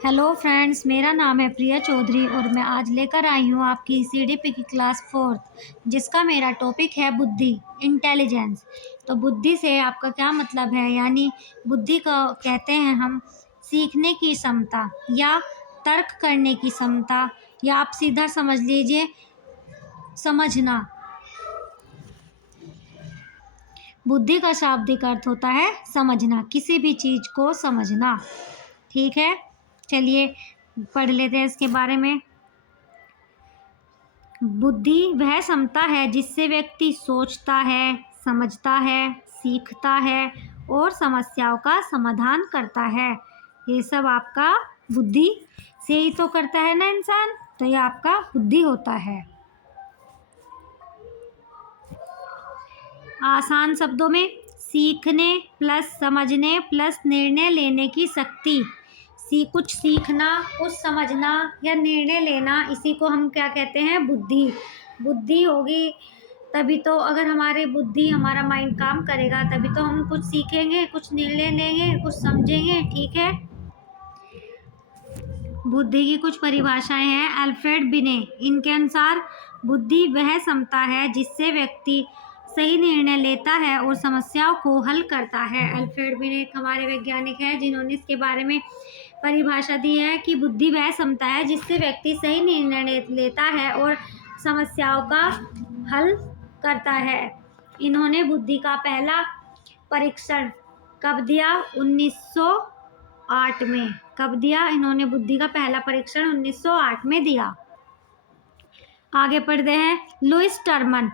Hello friends, मेरा नाम है प्रिया चौधरी और मैं आज लेकर आई हूँ आपकी सीडीपी की क्लास 4th, जिसका मेरा टॉपिक है बुद्धि, इंटेलिजेंस। तो बुद्धि से आपका क्या मतलब है? यानी बुद्धि को कहते हैं हम सीखने की क्षमता या तर्क करने की क्षमता, या आप सीधा समझ लीजिए समझना। बुद्धि का शाब्दिक अर्थ होता है समझना, किसी भी चीज़ को समझना। ठीक है, चलिए पढ़ लेते हैं इसके बारे में। बुद्धि वह क्षमता है जिससे व्यक्ति सोचता है, समझता है, सीखता है और समस्याओं का समाधान करता है। ये सब आपका बुद्धि से ही तो करता है ना इंसान, तो ये आपका बुद्धि होता है। आसान शब्दों में, सीखने प्लस समझने प्लस निर्णय लेने की शक्ति। कुछ सीखना, कुछ समझना या निर्णय लेना, इसी को हम क्या कहते हैं? बुद्धि। बुद्धि होगी तभी तो, अगर हमारी बुद्धि, हमारा माइंड काम करेगा तभी तो हम कुछ सीखेंगे, कुछ निर्णय लेंगे, कुछ समझेंगे। ठीक है। बुद्धि की कुछ परिभाषाएं हैं अल्फ्रेड बिने। इनके अनुसार बुद्धि वह क्षमता है जिससे व्यक्ति सही निर्णय लेता है और समस्याओं को हल करता है। अल्फ्रेड बिने एक हमारे वैज्ञानिक हैं जिन्होंने इसके बारे में परिभाषा दी है कि बुद्धि वह क्षमता है जिससे व्यक्ति सही निर्णय लेता है और समस्याओं का हल करता है। इन्होंने बुद्धि का पहला परीक्षण कब दिया? 1908 में। कब दिया इन्होंने? बुद्धि का पहला परीक्षण 1908 में दिया। आगे पढ़ते हैं। लुईस टर्मन,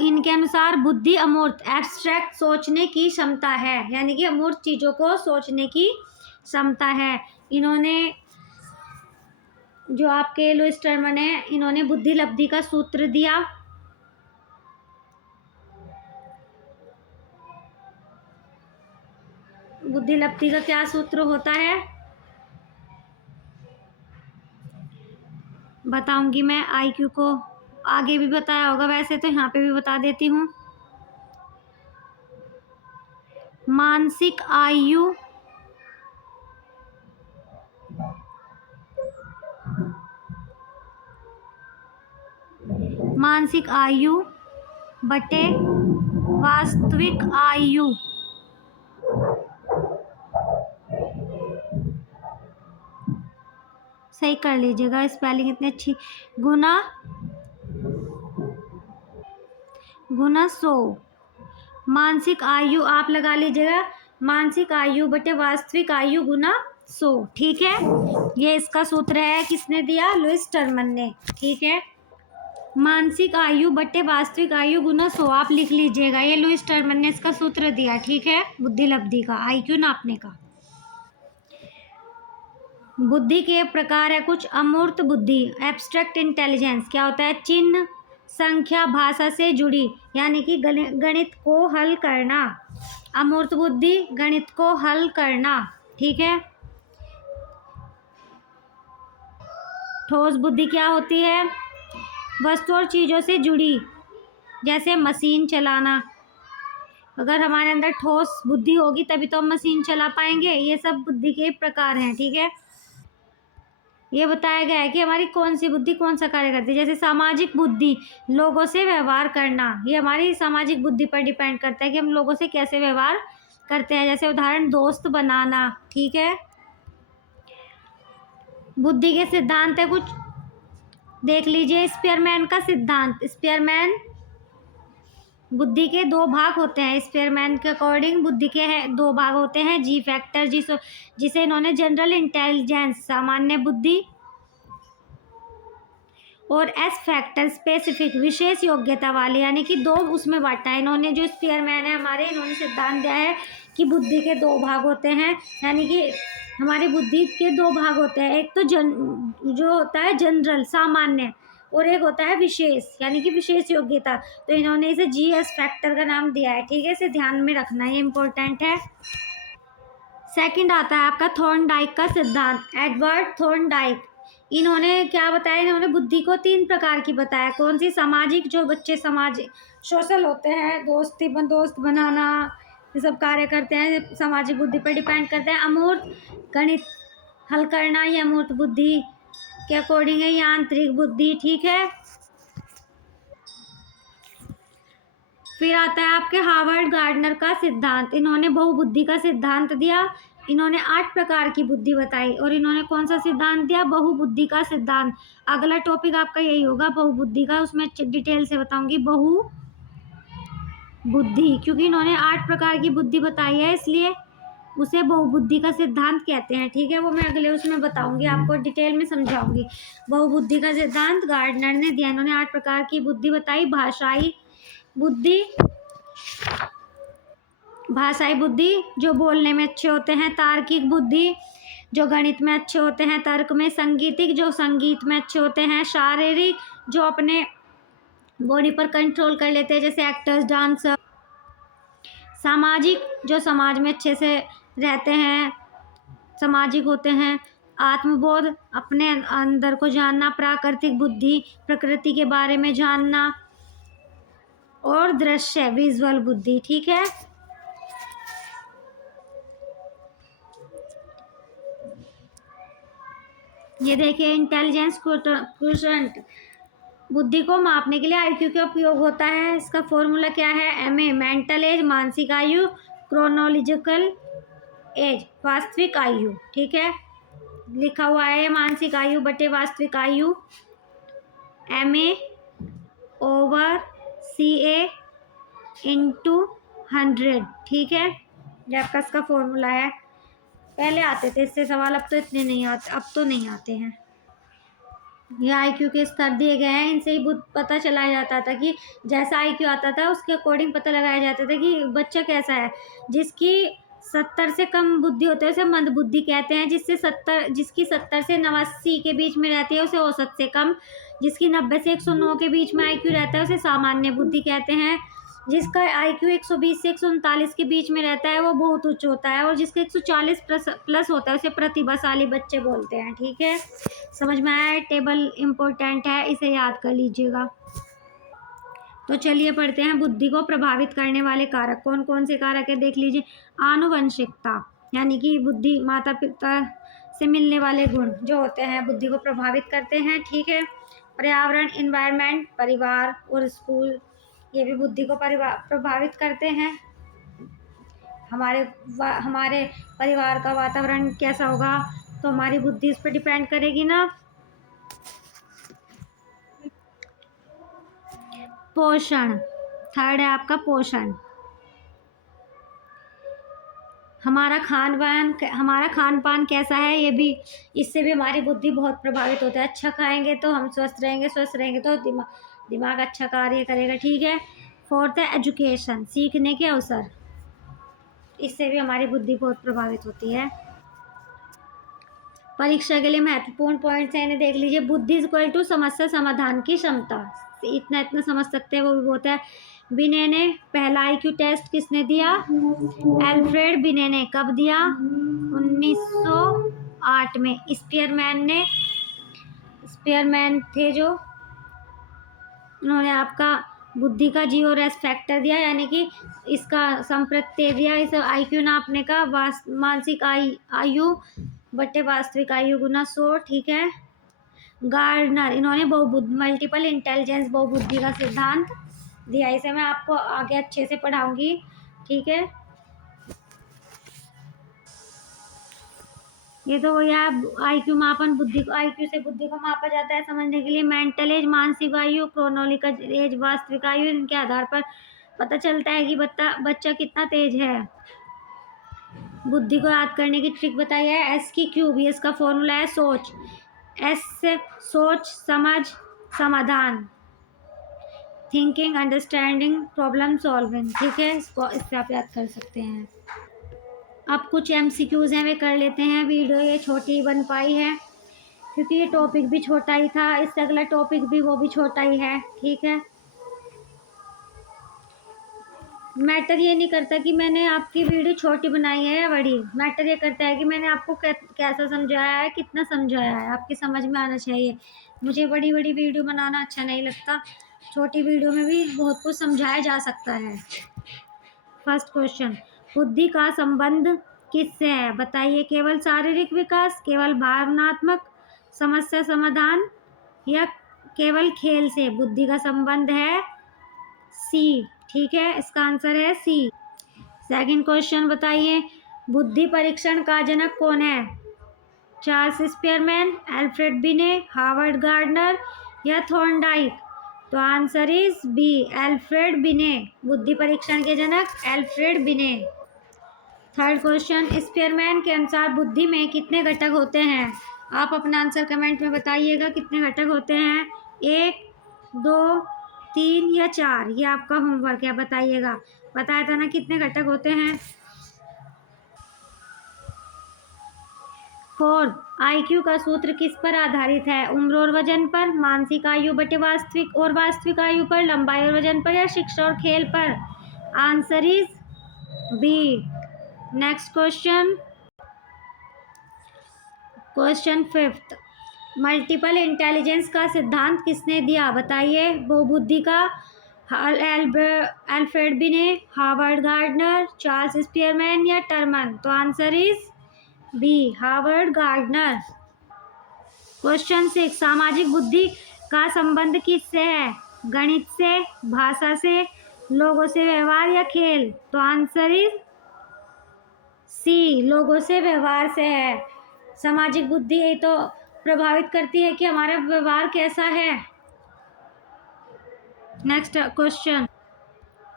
इनके अनुसार बुद्धि अमूर्त एब्स्ट्रैक्ट सोचने की क्षमता है, यानी कि अमूर्त चीज़ों को सोचने की क्षमता है। इन्होंने, जो आपके लुईस टर्मन है, इन्होंने बुद्धि लब्धि का सूत्र दिया। बुद्धि लब्धि का क्या सूत्र होता है बताऊंगी मैं। आईक्यू को आगे भी बताया होगा, वैसे तो यहाँ पे भी बता देती हूँ। मानसिक आयु मानसिक आयु बटे वास्तविक आयु। सही कर लीजिएगा, स्पेलिंग इतनी अच्छी। गुना 100। मानसिक आयु आप लगा लीजिएगा, मानसिक आयु बटे वास्तविक आयु गुना 100। ठीक है, ये इसका सूत्र है। किसने दिया? लुईस टर्मन ने। ठीक है, मानसिक आयु बटे वास्तविक आयु गुना 100 आप लिख लीजिएगा। ये लुईस टर्मन ने इसका सूत्र दिया। ठीक है, बुद्धि लब्धि का, आईक्यू नापने का। बुद्धि के प्रकार है कुछ। अमूर्त बुद्धि एब्स्ट्रैक्ट इंटेलिजेंस क्या होता है? चिन्ह, संख्या, भाषा से जुड़ी, यानी कि गणित को हल करना। अमूर्त बुद्धि गणित को हल करना। ठीक है। ठोस बुद्धि क्या होती है? वस्तु और चीज़ों से जुड़ी, जैसे मशीन चलाना। अगर हमारे अंदर ठोस बुद्धि होगी तभी तो हम मशीन चला पाएंगे। ये सब बुद्धि के प्रकार हैं। ठीक है, ये बताया गया है कि हमारी कौन सी बुद्धि कौन सा कार्य करती है। जैसे सामाजिक बुद्धि, लोगों से व्यवहार करना, ये हमारी सामाजिक बुद्धि पर डिपेंड करता है कि हम लोगों से कैसे व्यवहार करते हैं। जैसे उदाहरण, दोस्त बनाना। ठीक है, बुद्धि के सिद्धांत है कुछ, देख लीजिए। स्पीयरमैन का सिद्धांत। स्पीयरमैन, बुद्धि के दो भाग होते हैं। स्पीयरमैन के अकॉर्डिंग बुद्धि के दो भाग होते हैं। जी फैक्टर, जिसे इन्होंने जनरल इंटेलिजेंस, सामान्य बुद्धि, और एस फैक्टर, स्पेसिफिक, विशेष योग्यता वाले, यानी कि दो उसमें बांटा है इन्होंने। जो स्पीयरमैन है हमारे, इन्होंने सिद्धांत दिया है कि बुद्धि के दो भाग होते हैं, यानी कि हमारी बुद्धि के दो भाग होते हैं। एक तो जो होता है जनरल, सामान्य, और एक होता है विशेष, यानी कि विशेष योग्यता। तो इन्होंने इसे जी एस फैक्टर का नाम दिया है। ठीक है, इसे ध्यान में रखना, ये इंपॉर्टेंट है। सेकंड आता है आपका थॉर्नडाइक का सिद्धांत। एडवर्ड थॉर्नडाइक, इन्होंने क्या बताया? इन्होंने बुद्धि को 3 प्रकार की बताया। कौन सी? सामाजिक, जो बच्चे समाज सोशल होते हैं, दोस्त बनाना, ये सब कार्य करते हैं, सामाजिक बुद्धि पर डिपेंड करते हैं। अमूर्त, गणित हल करना ये अमूर्त बुद्धि के अकॉर्डिंग है, ये आंतरिक बुद्धि। ठीक है, फिर आता है आपके हार्वर्ड गार्डनर का सिद्धांत। इन्होंने बहुबुद्धि का सिद्धांत दिया। इन्होंने 8 प्रकार की बुद्धि बताई और इन्होंने कौन सा सिद्धांत दिया? बहुबुद्धि का सिद्धांत। अगला टॉपिक आपका यही होगा बहुबुद्धि का, उसमें डिटेल से बताऊंगी बहुबुद्धि, क्योंकि इन्होंने 8 प्रकार की बुद्धि बताई है इसलिए उसे बहुबुद्धि का सिद्धांत कहते हैं। ठीक है, वो मैं अगले उसमें बताऊंगी, आपको डिटेल में समझाऊंगी। बहुबुद्धि का सिद्धांत गार्डनर ने दिया। इन्होंने 8 प्रकार की बुद्धि बताई। बुद्धि भाषाई बुद्धि जो बोलने में अच्छे होते हैं, तार्किक बुद्धि जो गणित में अच्छे होते हैं, तर्क में, संगीतिक जो संगीत में अच्छे होते हैं, शारीरिक जो अपने बॉडी पर कंट्रोल कर लेते हैं जैसे एक्टर्स, डांसर, सामाजिक जो समाज में अच्छे से रहते हैं, सामाजिक होते हैं, आत्मबोध अपने अंदर को जानना, प्राकृतिक बुद्धि प्रकृति के बारे में जानना, और दृश्य विजुअल बुद्धि। ठीक है, ये देखिए इंटेलिजेंस क्वोटिएंट बुद्धि को मापने के लिए आईक्यू का उपयोग होता है। इसका फॉर्मूला क्या है? एमए मेंटल एज मानसिक आयु, क्रोनोलॉजिकल एज वास्तविक आयु। ठीक है, लिखा हुआ है मानसिक आयु बटे वास्तविक आयु, एमए ओवर सी ए इंटू 100। ठीक है, ये आपका इसका फॉर्मूला है। पहले आते थे इससे सवाल, अब तो इतने नहीं आते, अब तो नहीं आते हैं। ये आईक्यू के स्तर दिए गए हैं, इनसे ही पता चला जाता था कि जैसा आईक्यू आता था उसके अकॉर्डिंग पता लगाया जाता था कि बच्चा कैसा है। जिसकी 70 से कम बुद्धि होती है उसे मंद बुद्धि कहते हैं। जिसकी 70 से 89 के बीच में रहती है उसे औसत से कम, जिसकी 90 से 109 के बीच में आईक्यू रहता है उसे सामान्य बुद्धि कहते हैं, जिसका आईक्यू 120 से 139 के बीच में रहता है वो बहुत उच्च होता है, और जिसका 140 प्लस होता है उसे प्रतिभाशाली बच्चे बोलते हैं। ठीक है, समझ में आया? टेबल इम्पोर्टेंट है, इसे याद कर लीजिएगा। तो चलिए पढ़ते हैं बुद्धि को प्रभावित करने वाले कारक कौन कौन से कारक है, देख लीजिए। आनुवंशिकता यानी कि बुद्धि माता पिता से मिलने वाले गुण जो होते हैं बुद्धि को प्रभावित करते हैं। ठीक है, पर्यावरण इन्वायरमेंट परिवार और स्कूल ये भी बुद्धि को प्रभावित करते हैं। हमारे परिवार का वातावरण कैसा होगा तो हमारी बुद्धि इस पर डिपेंड करेगी ना। पोषण, थर्ड है आपका पोषण। हमारा खान पान कैसा है ये भी, इससे भी हमारी बुद्धि बहुत प्रभावित होता है। अच्छा खाएंगे तो हम स्वस्थ रहेंगे, स्वस्थ रहेंगे तो दिमाग अच्छा कार्य करेगा। ठीक है, फोर्थ है एजुकेशन, सीखने के अवसर, इससे भी हमारी बुद्धि बहुत प्रभावित होती है। परीक्षा के लिए महत्वपूर्ण पॉइंट्स हैं, इन्हें देख लीजिए। बुद्धि इक्वल टू समस्या समाधान की क्षमता, इतना इतना समझ सकते हैं वो भी बहुत है। बिने ने पहला आईक्यू टेस्ट किसने दिया? एल्फ्रेड बिने ने। कब दिया? 1908 में। स्पीयरमैन थे जो, उन्होंने आपका बुद्धि का जीरो रेस फैक्टर दिया, यानी कि इसका संप्रत्यय दिया इस आईक्यू नापने का, मानसिक आयु बटे वास्तविक आयु गुना 100। ठीक है, गार्डनर इन्होंने मल्टीपल इंटेलिजेंस बहुबुद्धि का सिद्धांत दिया, इसे मैं आपको आगे अच्छे से पढ़ाऊंगी। ठीक है, ये तो वही आईक्यू मापन, बुद्धि को आईक्यू से बुद्धि को मापा जाता है समझने के लिए। मेंटल एज मानसिक आयु, क्रोनोलॉजिकल एज वास्तविक आयु, इनके आधार पर पता चलता है कि बच्चा कितना तेज है। बुद्धि को याद करने की ट्रिक बताई है, एस की क्यूब, ये इसका फॉर्मूला है सोच। एस से सोच, समझ, समाधान, थिंकिंग, अंडरस्टैंडिंग, प्रॉब्लम सॉल्विंग। ठीक है, इससे आप याद कर सकते हैं। अब कुछ एमसीक्यूज हैं वे कर लेते हैं। वीडियो ये छोटी बन पाई है क्योंकि ये टॉपिक भी छोटा ही था, इससे अगला टॉपिक भी वो भी छोटा ही है। ठीक है, मैटर ये नहीं करता कि मैंने आपकी वीडियो छोटी बनाई है या बड़ी, मैटर ये करता है कि मैंने आपको कैसा समझाया है, कितना समझाया है, आपकी समझ में आना चाहिए। मुझे बड़ी बड़ी वीडियो बनाना अच्छा नहीं लगता, छोटी वीडियो में भी बहुत कुछ समझाया जा सकता है। फर्स्ट क्वेश्चन, बुद्धि का संबंध किससे है बताइए? केवल शारीरिक विकास, केवल भावनात्मक समस्या समाधान या केवल खेल से? बुद्धि का संबंध है सी। ठीक है, इसका आंसर है सी। सेकंड क्वेश्चन बताइए, बुद्धि परीक्षण का जनक कौन है? Charles Spearman, Alfred Binet, Howard gardener या थॉर्नडाइक? तो आंसर इज बी, अल्फ्रेड बिने। बुद्धि परीक्षण के जनक अल्फ्रेड बिने। थर्ड क्वेश्चन, स्पीयरमैन के अनुसार बुद्धि में कितने घटक होते हैं? आप अपना आंसर कमेंट में बताइएगा, कितने घटक होते हैं? 1, 2, 3 या 4? ये आपका होमवर्क है, बताइएगा। बताया था ना कितने घटक होते हैं? 4, IQ का सूत्र किस पर आधारित है? उम्र और वजन पर, मानसिक आयु बटे वास्तविक आयु पर, लंबाई और वजन पर या शिक्षा और खेल पर? Answer is B. Next question, question fifth, multiple intelligence का सिद्धांत किसने दिया? बताइए। बहुबुद्धि का, Alfred Binet, Howard Gardner, Charles Spearman या टर्मन? तो answer is B, Howard Gardner. Question 6, सामाजिक बुद्धि का संबंध किससे है? गणित से, भाषा से, लोगों से व्यवहार या खेल? तो आंसर इज सी, लोगों से व्यवहार से है। सामाजिक बुद्धि यही तो प्रभावित करती है कि हमारा व्यवहार कैसा है। नेक्स्ट क्वेश्चन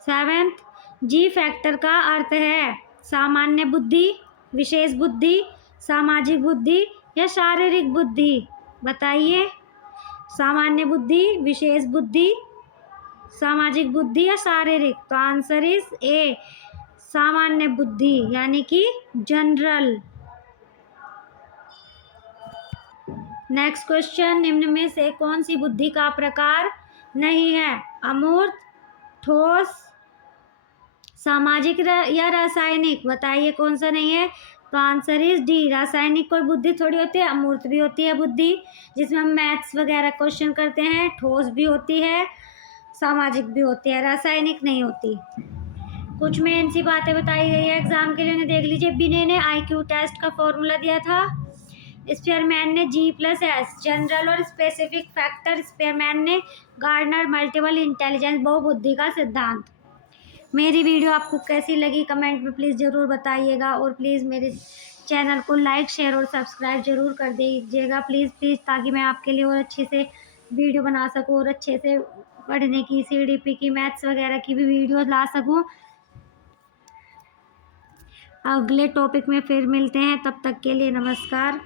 7th, जी फैक्टर का अर्थ है सामान्य बुद्धि, विशेष बुद्धि, सामाजिक बुद्धि या शारीरिक बुद्धि? बताइए। सामान्य बुद्धि, विशेष बुद्धि, सामाजिक बुद्धि या शारीरिक? तो आंसर इज ए, सामान्य बुद्धि यानी कि जनरल। नेक्स्ट क्वेश्चन, निम्न में से कौन सी बुद्धि का प्रकार नहीं है? अमूर्त, ठोस, सामाजिक या रासायनिक? बताइए कौन सा नहीं है? तो आंसर इज डी, रासायनिक कोई बुद्धि थोड़ी होती है, अमूर्त भी होती है बुद्धि जिसमें हम मैथ्स वगैरह क्वेश्चन करते हैं, ठोस भी होती है, सामाजिक भी होती है, रासायनिक नहीं होती। कुछ मेन सी बातें बताई गई है एग्जाम के लिए, उन्हें देख लीजिए। बिने ने IQ टेस्ट का फॉर्मूला दिया था, स्पीयरमैन ने G+S जनरल और स्पेसिफिक फैक्टर, स्पीयरमैन ने गार्डनर मल्टीपल इंटेलिजेंस बहुबुद्धि का सिद्धांत। मेरी वीडियो आपको कैसी लगी कमेंट में प्लीज़ ज़रूर बताइएगा, और प्लीज़ मेरे चैनल को लाइक, शेयर और सब्सक्राइब ज़रूर कर दीजिएगा प्लीज़, ताकि मैं आपके लिए और अच्छे से वीडियो बना सकूँ और अच्छे से पढ़ने की, CDP की, मैथ्स वगैरह की भी वीडियो ला सकूँ। अगले टॉपिक में फिर मिलते हैं, तब तक के लिए नमस्कार।